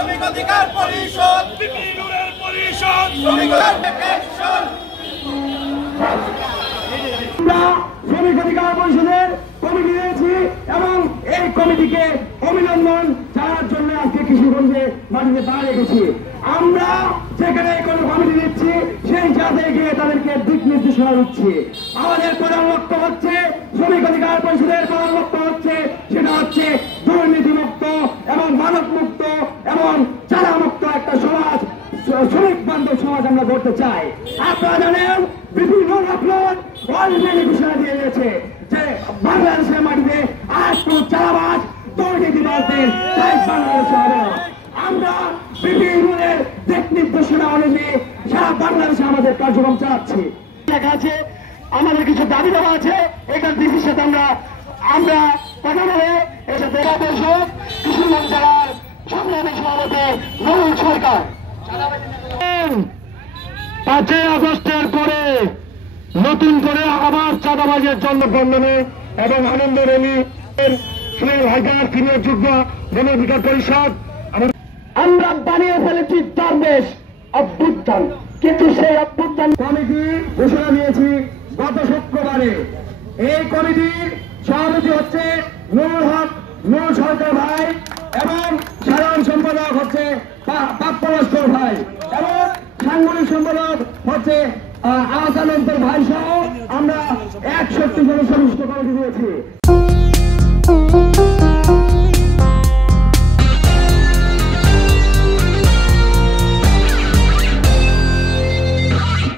শ্রমিক অধিকার পরিষদ, শ্রমিক শ্রমিক অধিকার পরিষদের কমিটি দিয়েছি এবং এই কমিটিকে অভিনন্দন জানার জন্য আজকে কিশোরগঞ্জে মাটিতে পা রেখেছি। আমরা যেখানে কোনো কমিটি দিচ্ছি সেই জায়গায় গিয়ে তাদেরকে দিক নির্দেশনা দিচ্ছি। আমাদের প্রধান লক্ষ্য হচ্ছে, শ্রমিক অধিকার পরিষদের প্রধান লক্ষ্য হচ্ছে, সেটা হচ্ছে দুর্নীতিমুক্ত এবং মাদক মুক্ত এবং চাঁদা মুক্ত একটা সমাজ, শ্রমিক বান্ধব সমাজ আমরা করতে চাই। আপনারা জানেন বিভিন্ন রকম অলরেডি ঘোষণা দিয়ে দিয়েছে যে বাংলাদেশের মাটিতে আর কোন চাঁদাবাজ দুর্নীতিবাজদের বাংলাদেশে হবে না। আমরা বিভিন্ন দিক নির্দেশনা অনুযায়ী সারা বাংলাদেশে আমাদের কার্যক্রম চালাচ্ছি। লেখা আছে আমাদের কিছু দাবি দেওয়া আছে, এটা ডিসির সাথে আমরা কথা বলে এর সাথে কিশোরগঞ্জ জেলার সংগ্রামী সভাপতি নুরুল সরকার। 5 আগস্টের পরে নতুন করে আবার চাঁদাবাজের জন্য বন্ধনে এবং আনন্দ র্যালি হাইকার সিনিয়র যুগ্ম গণ অধিকার পরিষদ আমরা বানিয়ে ফেলেছি দরবেশ অভ্যুত্থান, কিন্তু সেই অভ্যুত্থান কমিটি ঘোষণা দিয়েছি গত শুক্রবারে। এই কমিটির সভাপতি হচ্ছে নুরুল হক নুরুল সরকার ভাই এবং সাধারণ সম্পাদক হচ্ছে প্রাপ্য লস্কর ভাই এবং সাংগঠনিক সম্পাদক হচ্ছে আহসান অন্তর ভাই সহ আমরা 61 জন সদস্য কমিটি দিয়েছি।